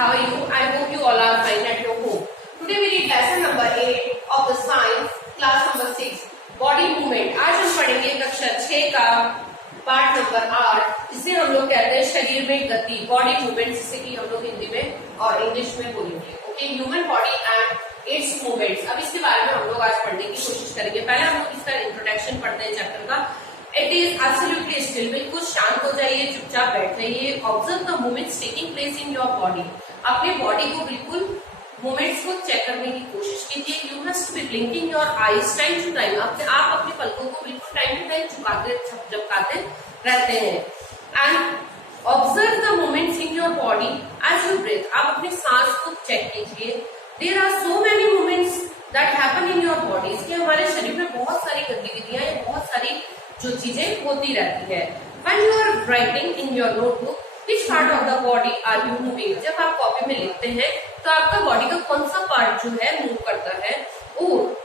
how are you? I hope you all are fine at your home. Today we read lesson number 8 of the science class number 6 body movement. आज हम पढ़ेंगे कक्षा 6 का part number 8 जिसे हम लोग कहते हैं शरीर में गति, बॉडी मूवमेंट, जिसे कि हम लोग हिंदी में और इंग्लिश में बोलेंगे. Okay, human body and it's movements. अब इसके बारे में हम लोग आज पढ़ने की कोशिश करेंगे. पहले हम लोग इसका इंट्रोडक्शन पढ़ते हैं चैप्टर का. It is absolutely still. बिल्कुल शांत हो जाइए, चुपचाप बैठ जाइए. Observe the movements taking place in your body. अपने बॉडी को बिल्कुल मूवमेंट्स को चेक करने की कोशिश कीजिए. You must be blinking your eyes time to time. आप अपने पलकों को बिल्कुल टाइम टू टाइम झपकाते रहते हैं. And observe the movements in your body as you breathe. आप अपने सांस को चेक कीजिए. There are so many movements that happen in your body. इसके हमारे शरीर में बहुत सारी गतिविधियां, बहुत सारी जो चीजें होती रहती है. When you are writing in your notebook, which part of the body are you moving? जब आप कॉपी में लिखते हैं तो आपका बॉडी का कौन सा पार्ट जो है मूव करता है. और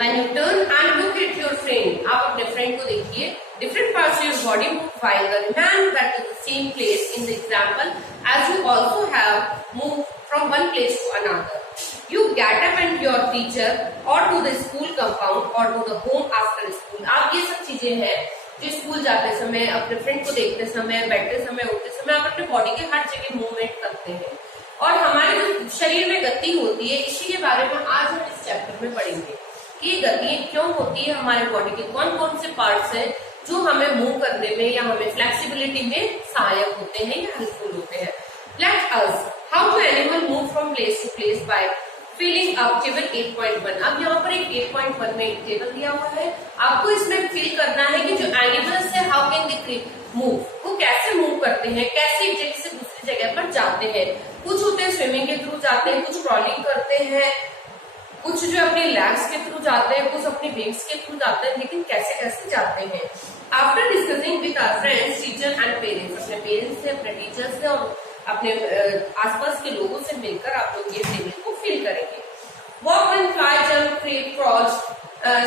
when you turn and look at your friend, आप अपने फ्रेंड को देखिए. Different parts of your body move while the man that is the same place in the example as you also have moved from one place to another. You get up and your teacher or to the school compound or to the home after school. आप ये सब चीजें हैं जो school जाते समय, अपने friend को देखते समय, बैठते समय, उठते समय आप अपने बॉडी के हर जगह मूवमेंट करते हैं. और हमारे जो शरीर में गति होती है, इसी के बारे में आज हम इस चैप्टर में पढ़ेंगे कि गति क्यों होती है. हमारे बॉडी के कौन कौन से पार्ट्स हैं जो हमें मूव करने में या हमें फ्लेक्सिबिलिटी में सहायक होते हैं या हेल्पफुल होते हैं. Let us how to animal move from place to place by feeling up table 8.1. अब यहाँ पर एक 8.1 में एक टेबल दिया हुआ है. आपको इसमें फील करना है कि जो एनिमल्स है हाउ कैन दे मूव, वो कैसे मूव करते हैं, कैसे एक जगह से दूसरी जगह पर जाते हैं. कुछ होते हैं स्विमिंग के थ्रू जाते हैं, कुछ क्रॉलिंग करते हैं, कुछ जो अपने लेग्स के थ्रू जाते हैं, कुछ अपनी विंग्स के थ्रू जाते हैं. लेकिन कैसे कैसे जाते हैं. After discussing with our friends, teacher and parents, अपने पेरेंट्स से, अपने टीचर से और अपने आसपास के लोगों से मिलकर आप लोग ये फीलिंग को फील करेंगे. Walk and fly, jump, creep, crawl,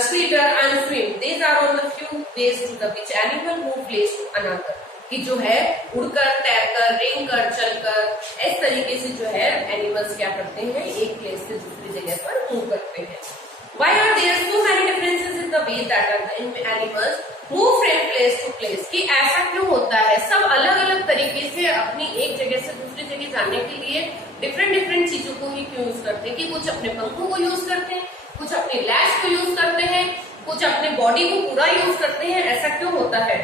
slither and swim. These are all the few ways to the which animal move place to another. कि जो है उड़कर, तैरकर, रेंगकर, चलकर, इस तरीके से जो है एनिमल्स क्या करते हैं, एक प्लेस से दूसरी जगह पर मूव करते हैं. Why are there so many differences in the way that animals move from place to place? कि ऐसा क्यों होता है. सब अलग अलग तरीके से अपनी एक जगह से दूसरी जगह जाने के लिए डिफरेंट चीजों को ही क्यों यूज करते हैं. कि कुछ अपने पंखों को यूज करते हैं, कुछ अपने लेग्स को यूज करते हैं, कुछ अपने बॉडी को पूरा यूज करते हैं. ऐसा क्यों होता है.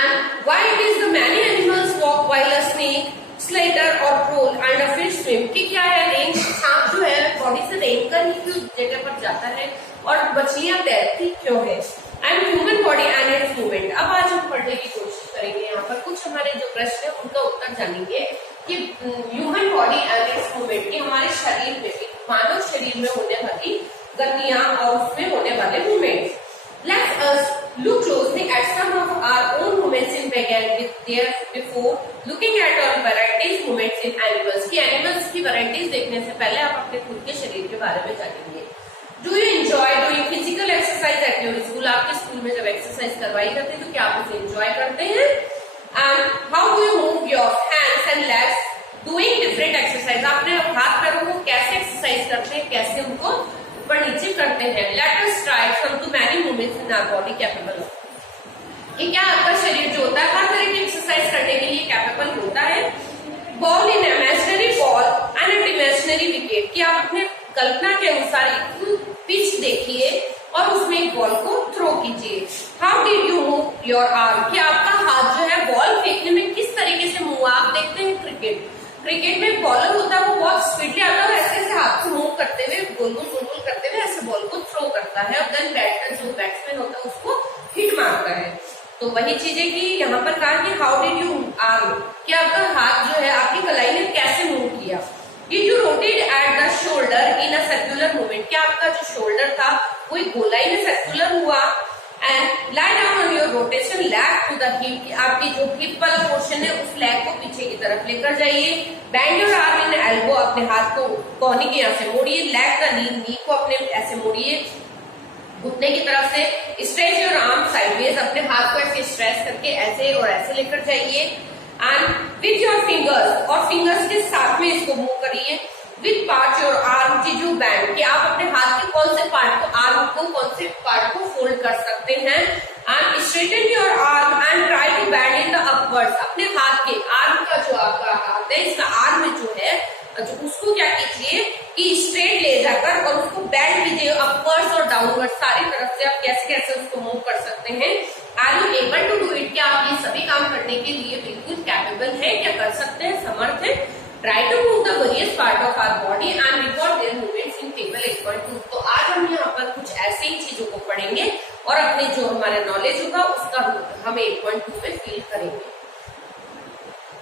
And why it is the many animals walk while a snake, slider और crawl and a fish swim. कि क्या है, रेंग, सांप जो है बॉडी से रेंग कर ही क्यों जगह पर जाता है और मछलियां तैरती क्यों है. And human body and it's movement. अब आज हम पढ़ने की कोशिश करेंगे. यहाँ पर कुछ हमारे जो प्रश्न है उनका उत्तर जानेंगे कि human body and it's movement, कि हमारे शरीर में, मानव शरीर में होने वाली गतियां और उसमें होने वाले movement. Let us look closely at some of our own movements in began with there before looking at our varieties movements in animals. कि animals की varieties देखने से पहले आप अपने खुद के शरीर के बारे में जानेंगे. Do you enjoy doing physical exercise at your school? आपके स्कूल में जब एक्सरसाइज करवाई जाती है तो क्या आप उसे एंजॉय करते हैं. And how do you move your hands and legs doing different exercise? आपने हाथ पैरों को कैसे एक्सरसाइज करते हैं, कैसे उनको ऊपर नीचे करते हैं. Let us try some too many movements in our body capable of. कि क्या आपका शरीर जो होता है हर तरह की एक्सरसाइज करने के लिए कैपेबल होता है. Ball in imaginary ball and an imaginary wicket. कि आप अपने कल्पना के अनुसार एक पिच देखिए और उसमें एक बॉल को थ्रो कीजिए. How did you move your arm. कि आपका हाथ जो है बॉल फेंकने में किस तरीके से मूव. आप देखते हैं क्रिकेट में बॉलर होता है, वो बहुत स्पीडली आता है, ऐसे हाथ को मूव करते हुए, गोल गोल करते हुए ऐसे बॉल को थ्रो करता है. और देन जो बैट्समैन होता है उसको हिट मारता है. तो वही चीज है कि यहाँ पर कहा कि हाउ डिड यू आर्म, कि आपका हाथ जो है आपकी कलाई ने कैसे मूव किया. Did you rotate at the shoulder in a circular movement. क्या आपका जो शोल्डर था वो एक गोलाई में सर्कुलर हुआ. And lie down on your rotation leg to the hip. की आपकी जो हिप वाला पोर्शन है उस लैग को पीछे की तरफ लेकर जाइए. Band your arm in elbow. अपने हाथ को कोहनी के यहाँ से मोड़िए. लैग द नी को अपने ऐसे मोड़िए घुटने की तरफ से. Stretch your arm sideways. अपने हाथ को ऐसे स्ट्रेच करके ऐसे और ऐसे लेकर जाइए. एंड विथ योर फिंगर्स, और फिंगर्स के साथ में इसको मूव करिए। विथ पार्ट योर आर्म की जो बैंड, कि आप अपने हाथ के कौन से पार्ट को, आर्म को कौन से पार्ट को फोल्ड कर सकते हैं। And straighten your arm and try to bend in the upwards, अपने हाथ के आर्म का जो आपका हाथ है, इसका आर्म जो है उसको क्या कीजिए कि स्ट्रेट ले जाकर और उसको बैंड कीजिए अपवर्ड्स और डाउनवर्ड्स, सारी तरफ से आप कैसे कैसे उसको मूव कर सकते हैं। Are you able to do it, क्या आप ये सभी काम करने के लिए बिल्कुल कैपेबल है, क्या कर सकते हैं, समर्थ है। Try to move the various part of our body and record their movements in table 8.2। तो आज हम यहाँ पर कुछ ऐसे ही चीजों को पढ़ेंगे और अपने जो हमारा नॉलेज होगा उसका हम 8.2 में फील करेंगे।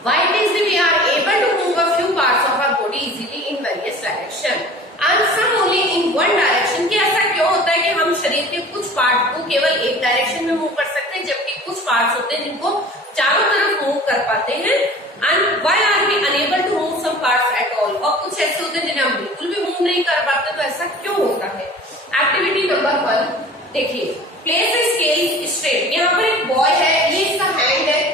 Why it is that we are able to move a few parts of our body easily in various direction and some only in one direction, कि ऐसा क्यों होता है कि हम शरीर के कुछ पार्ट को केवल एक डायरेक्शन में मूव कर सकते हैं, जबकि कुछ पार्ट्स होते हैं जिनको चारों तरफ मूव कर पाते हैं। And why are we unable to move some parts at all, और कुछ ऐसे होते हैं जिन्हें हम बिल्कुल भी मूव नहीं कर पाते, तो ऐसा क्यों होता है। एक्टिविटी नंबर 1 देखिए, प्लेस ए स्केल स्ट्रेट। यहाँ पर एक बॉय है, ये इसका हैंड है,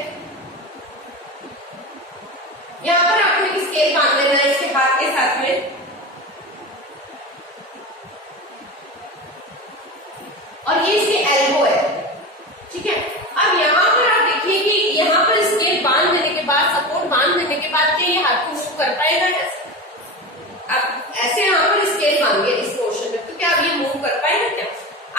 यहाँ पर आपको एक स्केल बांध देना है इसके हाथ के साथ में, और ये इसके एल्बो है, ठीक है। अब यहाँ पर आप देखिए कि यहाँ पर स्केल बांध देने के बाद, सपोर्ट बांध देने के बाद ये हाथ को मूव कर पाएगा कैसे। अब ऐसे यहाँ पर स्केल बांध दिया इस पोर्शन में, तो क्या अब ये मूव कर पाएगा क्या।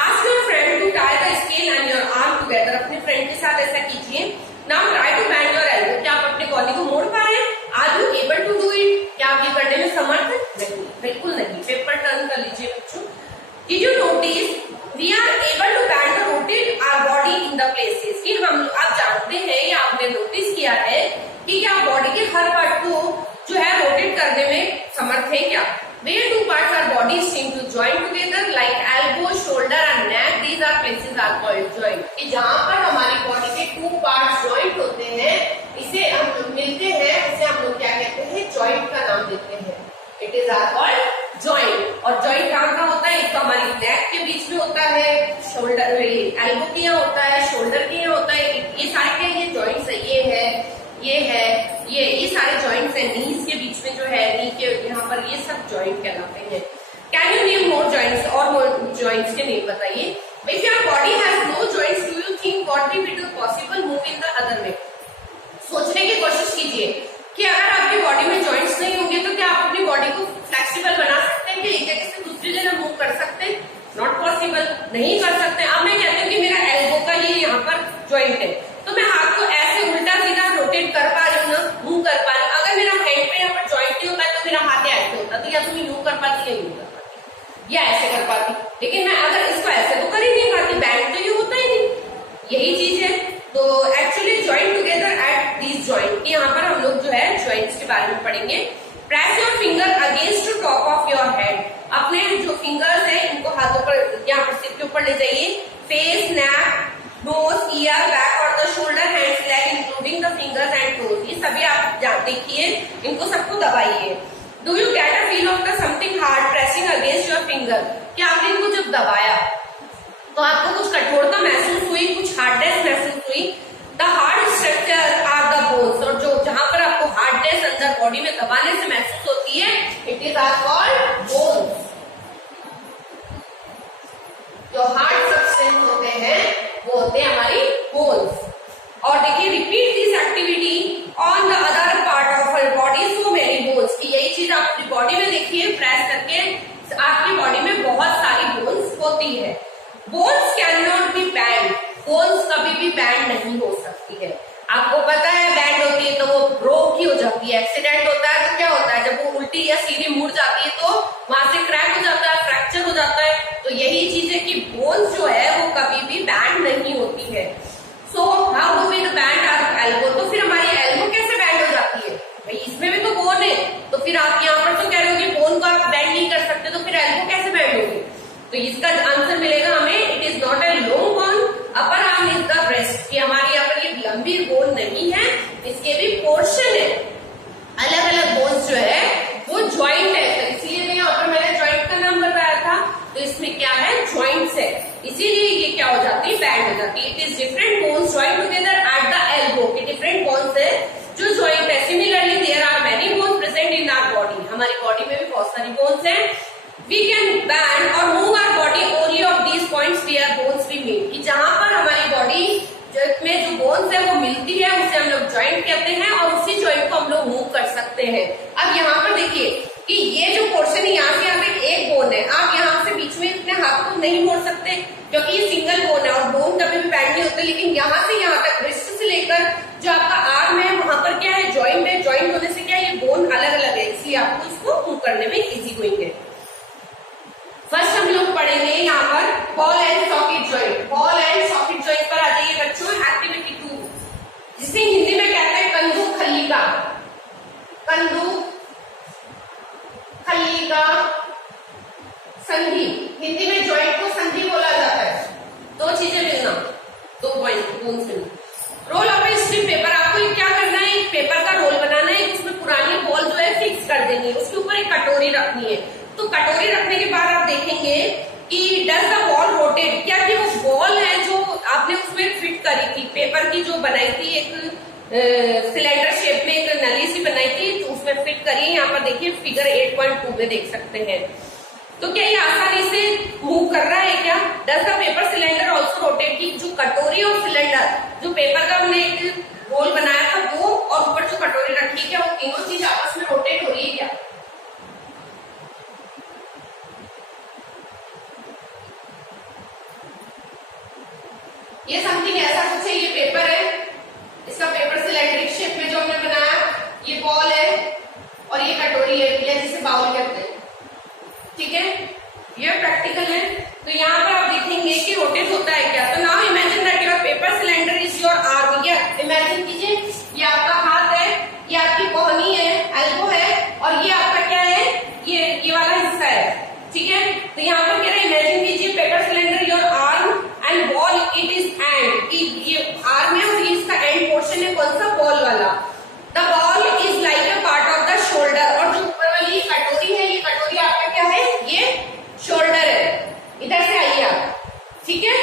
Ask your friend to tie the scale and your arm together, अपने फ्रेंड के साथ ऐसा कीजिए। Now try to bend your elbow, क्या आप अपने बॉडी को मोड़ पा रहे हैं। Are you able to do it, क्या आप ये करने में समर्थ हैं। नहीं, बिल्कुल नहीं। पेपर टर्न कर लीजिए बच्चों। Did you notice we are able to bend the rotate our body in the places, कि हम, आप जानते हैं या आपने नोटिस किया है कि क्या बॉडी के हर पार्ट को जो है रोटेट करने में समर्थ है क्या। Where two parts are body seem to join together like elbow, shoulder and neck, these are places are called joint, कि जहाँ पर हमारी बॉडी के 2 पार्ट्स जॉइंट होते हैं, इसे हम लोग मिलते हैं, इसे हम लोग क्या कहते हैं, जॉइंट का नाम देते हैं। It is are called joint. और जॉइंट कहाँ का होता है, एक तो हमारी नेक के बीच में होता है, शोल्डर एल्बो के यहाँ होता है, शोल्डर के यहाँ होता है, ये सारे क्या, ये जॉइंट्स है, ये है, ये है, ये सारे जॉइंट्स हैं। नीज के बीच में जो है, नी के यहाँ पर, ये सब जॉइंट कहलाते हैं। Can you name more joints, और मोर जॉइंट्स के नेम बताइए। If your body has no joints, do you think what if it is possible move in the other way. सोचने की कोशिश कीजिए कि अगर आपकी बॉडी में जॉइंट्स नहीं होंगे तो क्या आप अपनी बॉडी को फ्लेक्सिबल बना सकते हैं, कि एक जगह से दूसरी जगह मूव कर सकते हैं। नॉट पॉसिबल, नहीं कर सकते। अब मैं कहती हूँ कि मेरा एल्बो का ये यहाँ पर जॉइंट है, तो मैं हाथ को ऐसे उल्टा सीधा रोटेट कर पा रही हूँ ना, मूव कर पा रही हूँ। अगर मेरा हैंड पे यहाँ पर जॉइंट नहीं होता है तो मेरा हाथ ऐसे होता, तो या तो मैं यूं कर पाती या यूं कर पाती, या ऐसे कर पाती, लेकिन मैं अगर इसको ऐसे तो कर ही नहीं पाती, बैंड तो ये होता ही नहीं। यही चीज है। तो actually joint together at this joint, यहाँ पर हम लोग जो है जॉइंट्स के बारे में पढ़ेंगे। Press your finger against to top of your head, अपने जो फिंगर्स है इनको हाथों पर, यहाँ पर सिर के ऊपर ले जाइए। फेस, नेक, नोज, ईयर, बैक और the shoulder, hands, leg including the fingers and toes, ये सभी आप देखिए, इनको सबको दबाइए। Do you get a feel of the something hard pressing against your finger, क्या आपने इनको जब दबाया तो आपको कुछ कठोरता महसूस हुई, कुछ हार्डनेस महसूस हुई। The hard structure are the bones, और जो जहां पर आपको हार्डनेस अंदर बॉडी में दबाने से महसूस होती है, it is are called bones. जो हार्ड सब्सटेंस होते हैं वो होते हैं हमारी बोन्स। और देखिए, repeat this activity on the other part of our body, so many bones, की यही चीज आप अपनी बॉडी में देखिए, प्रेस करके आपकी बॉडी में बहुत सारी बोन्स होती है। Bones can not be band, bones कभी भी बैंड नहीं हो सकती है। आपको पता है बैंड होती है तो वो ब्रोक ही हो जाती है। एक्सीडेंट होता है तो क्या होता है, जब वो उल्टी या सीधी मुड़ जाती है तो वहां से क्रैक हो जाता है, फ्रैक्चर हो जाता है। तो यही चीज है कि बोन्स जो है वो कभी भी बैंड नहीं होती है। So how do we bend our elbow, तो फिर हमारी एल्बो कैसे बैंड हो जाती है, भाई इसमें भी तो बोन है। तो फिर आप यहाँ पर तो कह रहे हो कि बोन को आप बैंड नहीं कर सकते, तो फिर एल्बो कैसे बैंड होगी। तो इसका आंसर मिलेगा हमें, it is not a long bone, upper arm is the breast, कि हमारे यहाँ पर ये लंबी बोन नहीं है, इसके भी पोर्शन है। अलग अलग बोन्स जो है वो ज्वाइंट है, तो इसीलिए तो यहाँ पर मैंने ज्वाइंट का नाम बताया था। तो इसमें क्या है, ज्वाइंट्स है, इसीलिए ये क्या हो जाती है, बैंड हो जाती है। It is different bones joint together at the elbow, के डिफरेंट बोन्स है जो ज्वाइंट है, similarly there are many bones present in our body, हमारी बॉडी में भी बहुत सारी बोन्स हैं। वी कैन बैंड और move our body only of these points where bones we meet, कि जहां पर हमारी बॉडी में जो बोन्स है वो मिलती है उसे हम लोग ज्वाइंट कहते हैं, और उसी ज्वाइंट को हम लोग मूव कर सकते हैं। अब यहाँ पर देखिए कि ये जो पोर्शन है यहाँ से यहाँ पे एक बोन है, आप यहाँ से बीच में अपने हाथ को नहीं मोड़ सकते क्योंकि ये सिंगल बोन है और बोन कभी भी बैंड नहीं होते, लेकिन यहाँ से यहाँ तक रिस्ट से लेकर जो आपका आर्म है वहां पर क्या है, ज्वाइंट है। ज्वाइंट होने से क्या है, ये बोन अलग अलग है, इसलिए आपको इसको मूव करने में इजी गोइंग है। फर्स्ट हम लोग पढ़ेंगे यहाँ पर ball and socket joint. Ball and socket joint पर आ जाइए बच्चों, एक्टिविटी 2, जिसे हिंदी में कहते हैं कंदू खल्लिका। कंदू खल्लिका संधि, हिंदी में ज्वाइंट को संधि बोला जाता है। दो चीजें मिलना, दो पॉइंट बोन से। Roll of a strip paper, आपको क्या करना है, एक पेपर का रोल बनाना है, उसमें पुरानी बॉल जो है फिक्स कर देनी है, उसके ऊपर एक कटोरी रखनी है। तो कटोरी रखने के बाद आप देखेंगे कि डज द बॉल रोटेट, क्या कि वो बॉल है जो आपने उसमें फिट करी थी, पेपर की जो बनाई थी, एक सिलेंडर शेप में एक नली सी बनाई थी, तो उसमें फिट करी। यहाँ पर देखिए फिगर 8.2 में देख सकते हैं। तो क्या ये आसानी से मूव कर रहा है क्या? Does the paper cylinder also rotate, की जो कटोरी और सिलेंडर, जो पेपर का हमने एक रोल बनाया था वो, और ऊपर जो कटोरी रखी है, क्या वो तीनों चीज आपस में रोटेट हो रही है क्या? ये समथिंग ऐसा कुछ है, ये पेपर है, इसका पेपर सिलेंड्रिक शेप में जो हमने बनाया, ये बॉल है और ये कटोरी है, या जिसे बाउल कहते हैं, ठीक है, ये प्रैक्टिकल है। तो यहाँ पर आप देखेंगे कि रोटेट होता है क्या। तो now imagine that your paper cylinder is your arm. ये इमेजिन कीजिए, ये आपका हाथ है, ये आपकी कोहनी है, एल्बो है, और ये आपका क्या है, ये वाला हिस्सा है, ठीक है। तो यहाँ पर क्या है, इमेजिन कीजिए paper cylinder your arm and ball it is and, ये आर्म है और ये इसका एंड पोर्शन है, कौन सा, बॉल वाला। The ball is like a part of the shoulder, और जो ऊपर वाली कटोरी है, ये कटोरी आपका क्या है, ये शोल्डर है। इधर से आइए आप, ठीक है,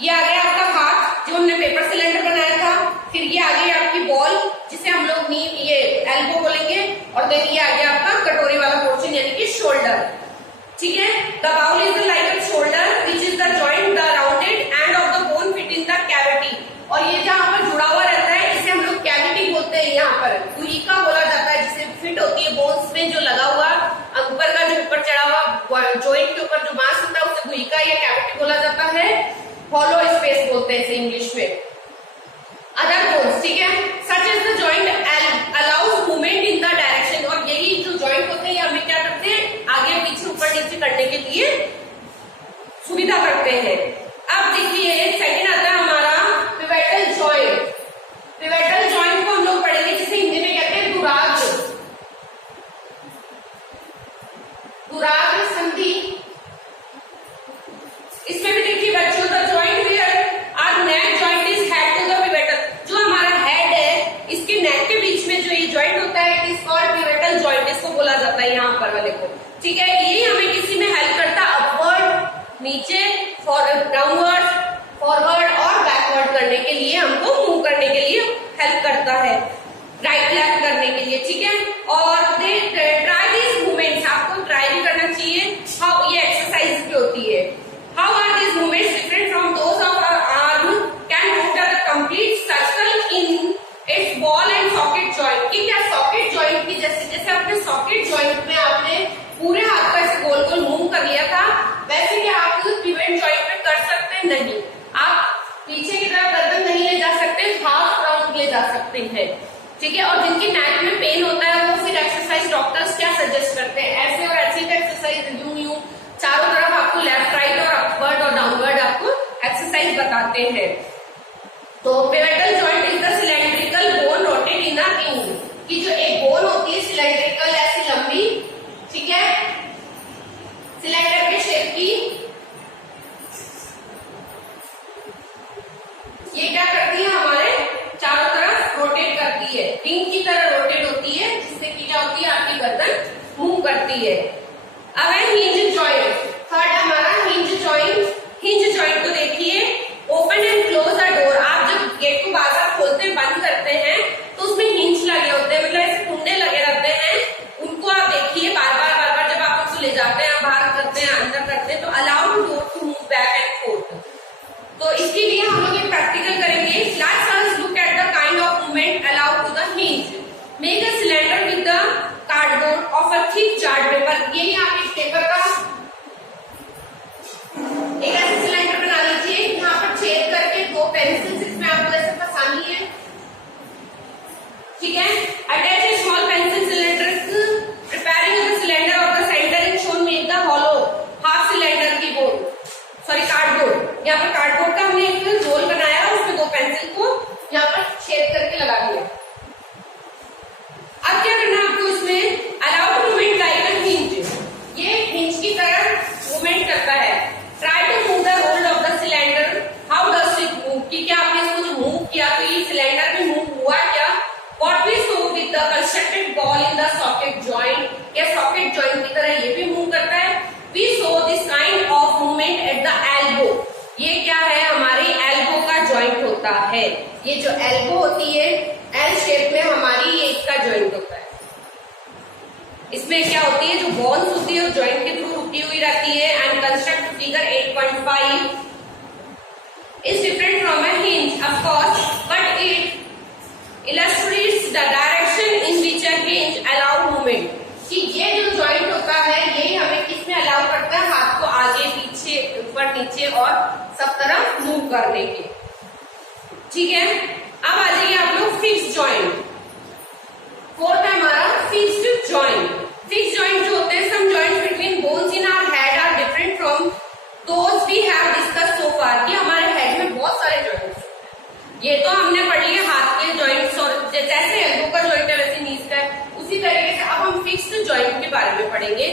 ये आ गया आपका हाथ जो हमने पेपर सिलेंडर बनाया था, फिर ये आ गई आपकी बॉल जिसे हम लोग नी ये एल्बो बोलेंगे, और देन ये आ गया आपका कटोरी वाला पोर्शन यानी कि शोल्डर, ठीक है। The bowl is like a shoulder which is the joint the rounded end of the bone fit in the cavity, और ये जहां पर जुड़ा हुआ रहता है इसे हम लोग कैविटी बोलते हैं। यहाँ पर गुहिका बोला जाता है, जिसे फिट होती है बोन्स में, जो लगा हुआ ऊपर का, जो ऊपर चढ़ा हुआ जॉइंट के ऊपर जो मांस होता है उसे गुहिका या कैविटी बोला जाता है। हॉलो स्पेस बोलते हैं इसे इंग्लिश में। अदर बोन्स, ठीक है, such as the joint allows movement in the direction, और यही जो जॉइंट होते हैं हमें क्या करते हैं, आगे पीछे ऊपर नीचे करने के लिए सुविधा करते हैं। अब देखिए सेकंड आता है हमारा पिवेटल जॉइंट। पिवेटल जॉइंट को हम लोग पढ़ेंगे जिसे हिंदी में कहते हैं दुराग्र। दुराग्र संधि, इसमें भी देखिए बच्चों the joint where our neck joint is head to the pivotal, जो हमारा हेड है इसके नेक के बीच में जो ये जॉइंट होता है इट इज कॉल्ड पिवेटल जॉइंट, इसको बोला जाता है यहाँ पर वाले को, ठीक है। ये हमें किसी में हेल्प करता है अपवर्ड, नीचे, डाउनवर्ड, फॉरवर्ड और बैकवर्ड करने के लिए, हमको मूव करने के लिए हेल्प करता है, राइट लेफ्ट करने के लिए, ठीक है। और ट्राई दिस मूवमेंट्स, आपको ट्राई भी करना चाहिए। हाउ, ये एक्सरसाइज भी होती है। How are this movements different from those of our arm, can move the complete circle in its ball and socket joint, की क्या सॉकेट जॉइंट की जैसे अपने सॉकेट जॉइंट में आपने पूरे हाथ को ऐसे गोल गोल मूव कर लिया था, वैसे क्या आप पिवेट जॉइंट में कर सकते नहीं, आप पीछे की तरफ गर्दन नहीं ले जा सकते, हाफ राउंड ले जा सकते हैं, ठीक है। और जिनकी नेक में पेन होता है वो फिर एक्सरसाइज डॉक्टर्स क्या सजेस्ट करते हैं, ऐसे और ऐसे का एक्सरसाइज, यूं चारों तरफ आपको लेफ्ट राइट और अपवर्ड और डाउनवर्ड आपको एक्सरसाइज बताते हैं। तो pivotal joint is the cylindrical bone rotate in a ring, की जो एक बोन होती है सिलेंड्रिकल ऐसी लंबी, ठीक है, सिलेंडर के शेप की, ये क्या करती है, हमारे चारों तरफ रोटेट करती है, रिंग की तरह रोटेट होती है, जिससे कि क्या होती है, आपकी गर्दन मूव करती है। अब है हिंज जॉइंट, थर्ड हमारा हिंज जॉइंट। हिंज जॉइंट को देखिए, open and close the door, आप जब गेट को बार बार खोलते बंद करते हैं तो इसके लिए हम लोग ये प्रैक्टिकल करेंगे। Let's look at the kind of movement allowed to the hinge. Make a cylinder with the cardboard of a thick chart paper. ये आप इस पेपर का एक ऐसे सिलेंडर बना लीजिए, यहाँ पर छेद करके दो पेंसिल्स इसमें आपको ऐसे फंसानी है, ठीक है। Attach A small pencil cylinder, preparing the cylinder of the centre in shown make the hollow half cylinder की बोर्ड, सॉरी कार्डबोर्ड। यहाँ पर कार्डबोर्ड का हमने एक रोल बनाया, उसमें दो पेंसिल को यहाँ पर छेद करके लगा दिया। अब क्या करना है आपको इसमें, allow movement like a hinge, ये हिंज की तरह मूवमेंट करता है। Try to move the roll of the cylinder, how does it move, कि क्या आपने इसको जो मूव किया तो ये सिलेंडर में मूव हुआ क्या। What we saw with the constructed ball in the socket joint, या सॉकेट जॉइंट की तरह ये भी मूव करता है। We saw this kind of movement at the elbow, ये क्या है, हमारे एल्बो का जॉइंट होता है। ये जो एल्बो होती है एल शेप में हमारी, ये इसका जॉइंट होता है। इसमें क्या होती है, जो बोन्स होती है वो जॉइंट के थ्रू रुकी हुई रहती है। And construct figure 8.5 is different from a hinge of course, but it illustrates the direction in which a hinge allow movement, कि ये जो जॉइंट होता है यही हमें किसमें अलाउ करता है, हाथ को आगे पीछे ऊपर नीचे और सब तरफ मूव करने के, ठीक है। अब आ जाइए आप लोग फिक्स जॉइंट। फोर्थ है हमारा फिक्स्ड जॉइंट। फिक्स जॉइंट जो होते हैं, some joints between bones in our head are different from those we have discussed so far, कि हमारे हेड में बहुत सारे जॉइंट्स हैं। ये तो हमने पढ़ लिए हाथ के जॉइंट्स, और जैसे एल्बो का जॉइंट है वैसे नीज का है, उसी तरीके से अब हम फिक्स्ड जॉइंट के बारे में पढ़ेंगे।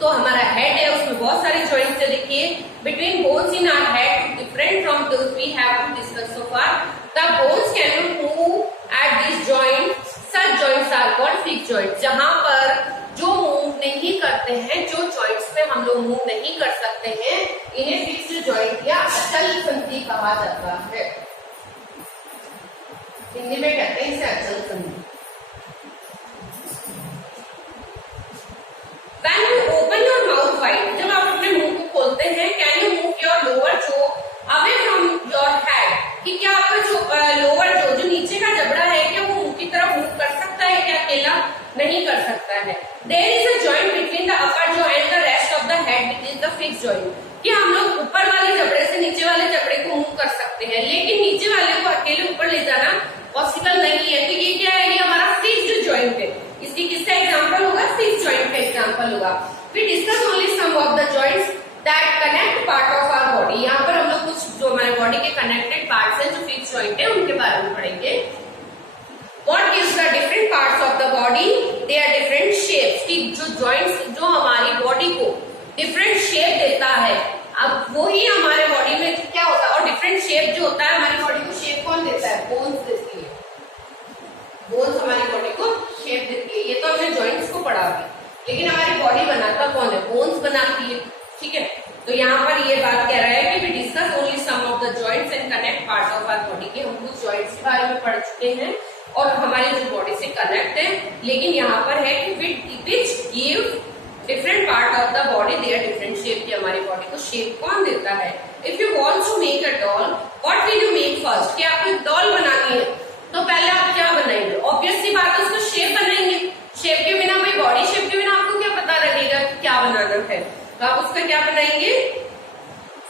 तो हमारा हेड है, उसमें बहुत सारे जॉइंट्स है। देखिए, between bones in our head different from those we have discussed so far, the bones can not move at this joint, such joints are called fixed joint. जहां पर जो मूव नहीं करते हैं, जो जॉइंट्स में हम लोग मूव नहीं कर सकते हैं, इन्हें फिक्स्ड जॉइंट या अचल संधि कहा जाता है। हिंदी में कहते हैं इसे अचल संधि। When you open your mouth wide, जब आप अपने मुंह को खोलते हैं, can you move your lower jaw away from your head, कि क्या आपका जो लोअर जो नीचे का जबड़ा है, क्या वो मुंह की तरफ मूव कर सकता है, क्या अकेला नहीं कर सकता है। There is a joint between the upper jaw and the rest of the head, which is the fixed joint, कि हम लोग ऊपर वाले जबड़े से नीचे वाले जबड़े को मूव कर सकते हैं, लेकिन नीचे वाले को अकेले ऊपर ले जाना पॉसिबल नहीं है। तो ये क्या है, ये हमारा फिक्स्ड जॉइंट है। इसकी किसका एग्जांपल होगा, फिक्स्ड जॉइंट का एग्जांपल होगा। We discuss only some of the joints that connect part of our body. यहाँ पर हम लोग कुछ जो हमारे बॉडी के कनेक्टेड पार्ट्स हैं, जो फिक्स्ड जॉइंट है, उनके बारे में पढ़ेंगे। What gives the different parts of the body? They are different shapes, कि जो जॉइंट्स जो हमारी बॉडी को डिफरेंट शेप देता है, अब वही हमारे बॉडी में क्या होता है, और डिफरेंट शेप जो होता है हमारी बॉडी को शेप कौन देता है, बोन्स देती है। बोन्स हमारी बॉडी को शेप देती है। ये तो हमने जॉइंट्स को पढ़ा अभी, लेकिन हमारी बॉडी बनाता कौन है, बोन्स बनाती है, ठीक है। तो यहाँ पर ये बात कह रहा है कि we discuss only some of the joints and connect part of our body, कि हम कुछ जॉइंट्स के बारे में पढ़ चुके हैं और हमारी जो बॉडी से कनेक्ट है, लेकिन यहाँ पर है कि which give different part of the body there different shape, की हमारी बॉडी को शेप कौन देता है। If you want to make a doll, what will you make first, कि आपको डॉल बनानी है तो पहले आप क्या बनाएंगे, ऑब्वियस सी बात है उसको शेप बनाएंगे। शेप के बिना, भाई बॉडी शेप के बिना आपको क्या पता लगेगा कि क्या बनाना है, तो आप उसका क्या बनाएंगे।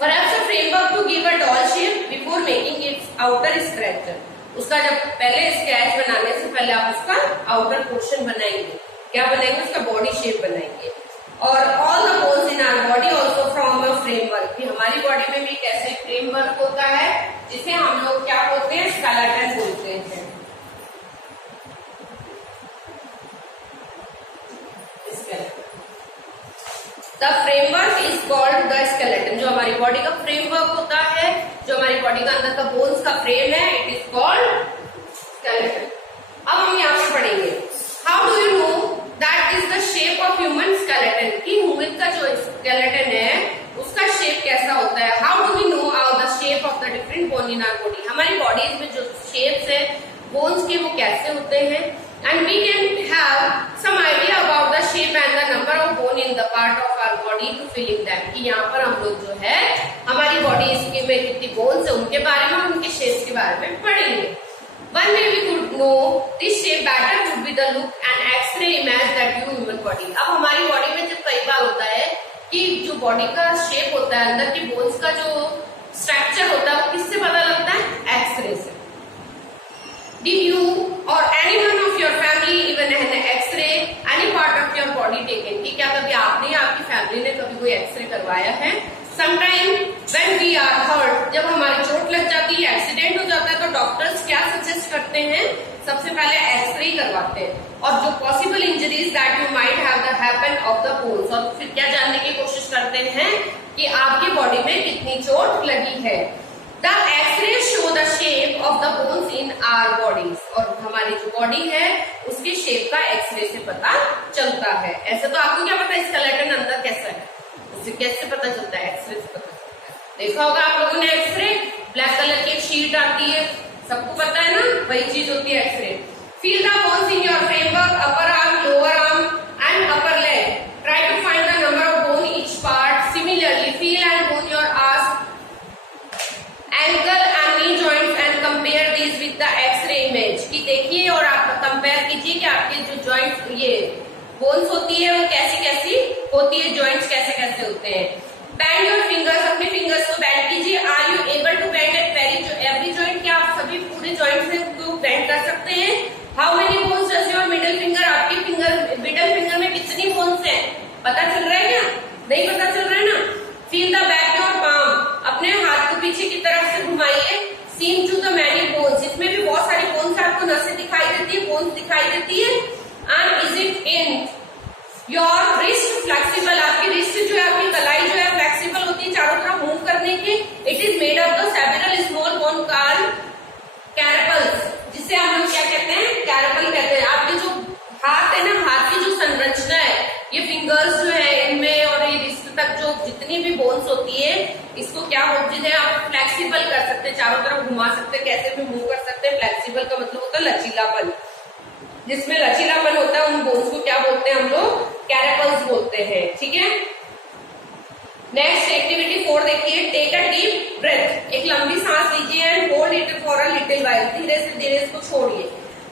Perhaps a framework to give a doll shape before making its outer structure, उसका जब पहले स्केच बनाने से पहले आप उसका आउटर पोर्शन बनाएंगे, क्या बनाएंगे, उसका बॉडी शेप बनाएंगे। और all the bones in our body also from a framework, कि हमारी बॉडी में भी कैसे फ्रेमवर्क होता है, जिसे हम लोग क्या बोलते हैं, स्केलेटन बोलते हैं। The framework is called the skeleton, जो हमारी बॉडी का फ्रेमवर्क होता है, जो हमारी बॉडी का अंदर का बोन्स का फ्रेम है, इट इज कॉल्ड स्केलेटन। अब हम यहाँ पे पढ़ेंगे, how do you know that is the shape of human skeleton, कि ह्यूमन का जो स्केलेटन है उसका शेप कैसा होता है। How do we know the shape of the different bone in our body, हमारी बॉडी में जो शेप्स है बोन्स के वो कैसे होते हैं। And we can have some idea about the shape and the number of bone in the part of our body to fill in them, कि यहाँ पर हम लोग जो है हमारी बॉडी इसके में कितनी बोन्स है उनके बारे में, उनके शेप्स के बारे में पढ़ेंगे. One way we could know this shape better would be the look and X-ray image that view human body. अब हमारी बॉडी में जब कई बार होता है कि जो बॉडी का शेप होता है, अंदर की बोन्स का जो स्ट्रक्चर होता है वो किससे पता लगता है? एक्सरे से. Did you or anyone of your family even an X-ray any part of your body taken? कि क्या कभी आपने या आपकी फैमिली ने कभी कोई एक्सरे करवाया है? Sometime when we are hurt, जब हमारी चोट लग जाती है, एक्सीडेंट हो जाता है, तो डॉक्टर्स क्या सजेस्ट करते हैं? सबसे पहले एक्सरे करवाते हैं. और जो possible injuries that you might have the happen of the bones, और फिर क्या जानने की कोशिश करते हैं कि आपकी बॉडी में कितनी चोट लगी है. The x-ray show the shape of the bones in our bodies, और हमारी जो बॉडी है उसके शेप का एक्सरे से पता चलता है. ऐसे तो आपको क्या पता है इसका स्केलेटन अंदर कैसा है, उससे कैसे पता चलता है? एक्सरे से पता चलता है. देखा होगा आप लोगों ने एक्सरे, ब्लैक कलर की एक शीट आती है, सबको पता है ना, वही चीज होती है x-ray. Feel the bones in your framework, upper arm, lower arm and upper leg. Try to find the number of bone each part. Similarly feel and bone your arm, ankle and knee joints and compare this with the x-ray image. कि देखिए और आप compare कीजिए कि आपके जो joints, ये bones होती है वो कैसी कैसी होती है, जॉइंट्स कैसे कैसे होते हैं. बैंड योर फिंगर्स, अपने फिंगर्स को बैंड कीजिए. Are you able to bend every joint? क्या आप सभी पूरे जॉइंट को बैंड कर सकते हैं? How many bones does your middle finger, आपकी फिंगर मिडिल फिंगर में कितनी बोन्स हैं? पता चल रहा है क्या? नहीं पता चल रहा है ना. Feel the back your palm, अपने हाथ को पीछे की तरफ से घुमाइए. Seem to the many bones, इसमें भी बहुत सारी बोन्स आपको नसें दिखाई देती है, बोन्स दिखाई देती है. And is it in your wrist flexible, आपकी रिस्ट जो है, आपकी कलाई जो है फ्लेक्सिबल होती है चारों तरफ मूव करने के. It is made of the several small bone called carpals, जिसे हम लोग क्या कहते हैं? कैरपल कहते हैं. आपके जो हाथ है ना, हाथ की जो संरचना है, ये फिंगर्स जो है इनमें और ये रिस्ट तक जो जितनी भी बोन्स होती है, इसको क्या बोलते हैं? आप फ्लेक्सिबल कर सकते हैं, चारों तरफ घुमा सकते हैं, कैसे भी मूव कर सकते हैं. फ्लेक्सिबल का मतलब होता है लचीलापन. जिसमें लचीलापन होता है उन बोन्स को क्या बोलते हैं हम लोग? कैरपल्स बोलते हैं. ठीक है. नेक्स्ट एक्टिविटी 4 देखिए. टेक अ डीप ब्रेथ, एक लंबी सांस लीजिए and hold it for a little while, धीरे से धीरे इसको छोड़िए.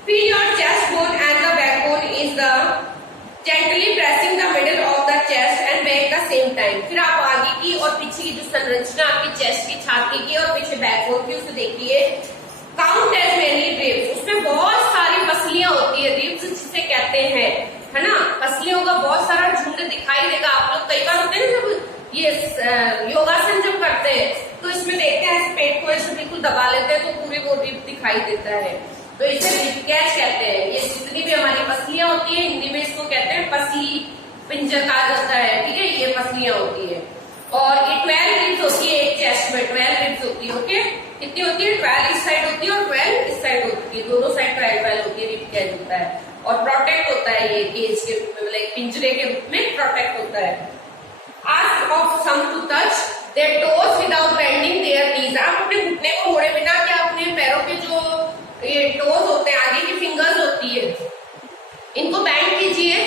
Feel your chest bone and the back bone is the gently pressing the middle of the chest and back the same time. फिर आप आगे की और पीछे की जो संरचना आपकी चेस्ट की, छाती की और पीछे बैक बोन की, उसे देखिए. काउंट एज मेनी रिब्स, उसमें बहुत सारी पसलियां होती है, रिब्स जिसे कहते हैं, है ना. पसलियों का बहुत सारा झुंड दिखाई देगा. आप लोग कई बार होते हैं ना, जब ये योगासन जब करते हैं तो इसमें देखते हैं पेट को ऐसे बिल्कुल दबा लेते हैं तो पूरी वो रिब दिखाई देता है, तो इसे रिब कैच कहते हैं. ये जितनी भी हमारी पसलियां होती है, हिंदी में इसको कहते हैं पसली पिंजर कहा जाता है. ठीक है, ये पसलियां होती है. और ये 12 रिब्स होती है एक चेस्ट में, 12 रिब्स होती है. ओके, कितनी होती है? 12 इस साइड होती है और 12 इस साइड होती है, दोनों साइड 12 होती है. रिब कैच होता है और प्रोटेक्ट होता है, ये केज के रूप में, मतलब पिंजरे के रूप में प्रोटेक्ट होता है. Ask of some to touch their toes without bending their knees. आप अपने घुटने को मोड़े बिना क्या अपने पैरों के जो ये टोज होते हैं, आगे की फिंगर्स होती है, इनको बैंड कीजिए,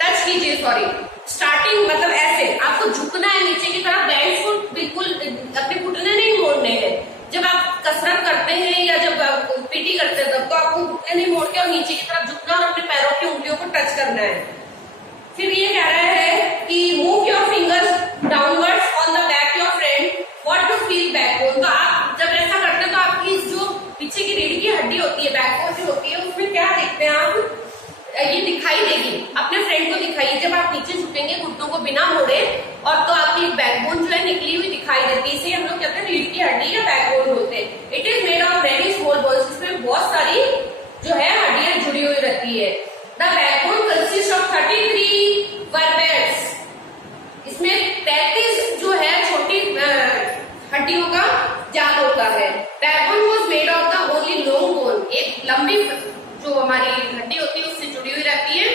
टच कीजिए. सॉरी, स्टार्टिंग मतलब ऐसे आपको झुकना है नीचे की तरफ, बैंड को बिल्कुल अपने घुटने नहीं मोड़ने हैं. जब आप कसरत करते हैं या जब पीटी करते हैं तब तो आपको घुटने नहीं मोड़ के और नीचे की तरफ झुकना और अपने पैरों की उंगलियों को टच करना है. फिर ये कह रहा है कि move your fingers downwards on the back your friend what to feel backbone. तो आप जब ऐसा करते हैं तो आपकी जो पीछे की रीढ़ की हड्डी होती है, बैकबोन जो होती है, उसमें क्या देखते हैं आप? ये दिखाई देगी. अपने फ्रेंड को दिखाइए. जब आप नीचे झुकेंगे घुटनों को बिना मोड़े और तो आपकी बैकबोन जो है निकली हुई दिखाई देती है. इसे हम लोग कहते हैं रीढ़ की हड्डी या बैकबोन बोलते हैं. It is made of very small bones, इसमें बहुत सारी जो है हड्डियां जुड़ी हुई रहती है. द बैकबोन कंसिस्ट ऑफ 33 वर्टेब्रेस, इसमें 33 जो है छोटी हड्डियों का जाल होता है. Backbone was made of the only long bone, एक लंबी जो हमारी हड्डी होती है उससे जुड़ी हुई रहती है.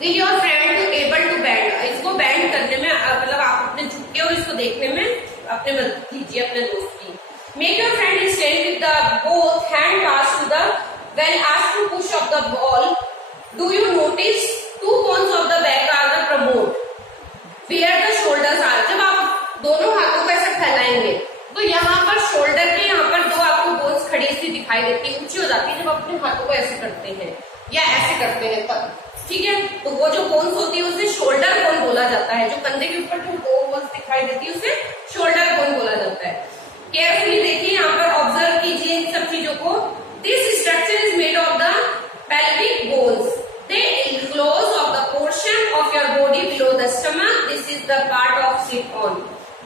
Will your friend able to bend, इसको बैंड करने में मतलब आप अपने झुक के और इसको देखने में अपने मदद कीजिए अपने दोस्त की. Make your friend stand with the both hand pass to the When asked to push up the ball, do you notice two bones of the back are the promote? Where the shoulders are? जब आप दोनों हाथों को ऐसे फैलाएंगे तो यहाँ पर shoulder के यहाँ पर दो आपको बोन्स खड़ी सी दिखाई देती है, ऊंची हो जाती है जब अपने हाथों को ऐसे करते हैं या ऐसे करते हैं तब, ठीक है। तो वो जो बोन्स होती है उसे शोल्डर बोन बोला जाता है। जो कंधे के ऊपर जो दो बोन्स दिखाई देती है उसे शोल्डर बोन बोला जाता है। केयरफुली देखिए, यहाँ पर ऑब्जर्व कीजिए इन सब चीजों को। This structure is made of the pelvic bones. They enclose of the portion of your body below the stomach. This is the part of sit on.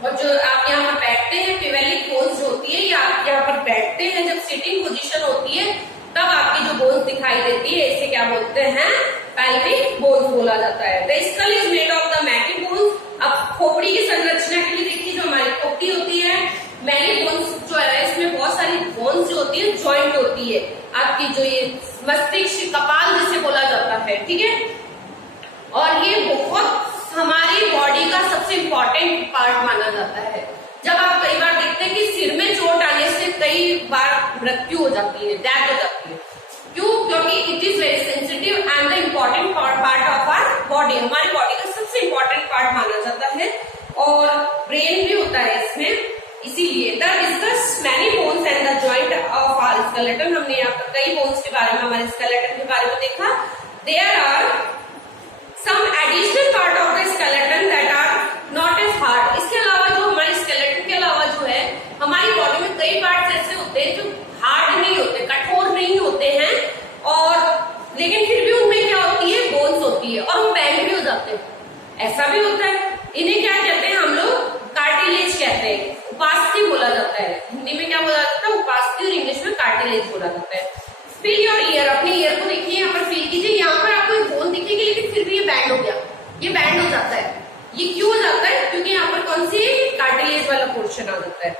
और जो आप यहाँ पर बैठते हैं, पेवेलिक बोन्स जो होती है, ये आप यहाँ पर बैठते हैं, जब सिटिंग पोजीशन होती है तब आपकी जो बोन्स दिखाई देती है इसे क्या बोलते हैं? पेल्विक बोन्स बोला जाता है। The skull is made of the many bones. अब खोपड़ी की संरचना के लिए देखिए, जो हमारी खोपड़ी होती है, मैनी बोन्स जो है इसमें बहुत सारी बोन्स जो होती है ज्वाइंट होती है। आपकी जो ये मस्तिष्क, कपाल जिसे बोला जाता है, ठीक है। और ये बहुत हमारी बॉडी का सबसे इम्पोर्टेंट पार्ट माना जाता है। जब आप कई बार देखते हैं कि सिर में चोट आने से कई बार मृत्यु हो जाती है, डेथ हो जाती है। क्यों? क्योंकि it is very sensitive and the important part of our body, हमारी बॉडी का सबसे इम्पोर्टेंट पार्ट माना जाता है। और ब्रेन भी होता है इसमें, इसीलिए the discuss many bones and the joint of our skeleton. हमने यहाँ पर कई बोन्स के बारे में, हमारे स्केलेटन के बारे में देखा। There are some additional part of the skeleton that are not as hard. इसके अलावा जो हमारे स्केलेटन के अलावा जो है हमारी बॉडी में कई पार्ट्स ऐसे होते हैं जो हार्ड नहीं होते, कठोर नहीं होते हैं, और लेकिन फिर भी उनमें क्या होती है? बोन्स होती है, और वो बैंड भी हो जाते हैं। ऐसा भी होता है। इन्हें क्या कहते हैं हम लोग? कार्टिलेज कहते हैं। उपास्थि बोला जाता है, हिंदी में क्या बोला जाता है? उपास्थि, और इंग्लिश में कार्टिलेज बोला जाता है। फील योर ईयर, अपने ईयर को देखिए, यहाँ पर फील कीजिए। यहाँ पर आपको एक बोन दिखेगी लेकिन फिर भी ये बैंड हो गया, ये बैंड हो जाता है। ये क्यों हो जाता है? क्योंकि यहाँ पर कौन सी कार्टिलेज वाला पोर्शन आ जाता है।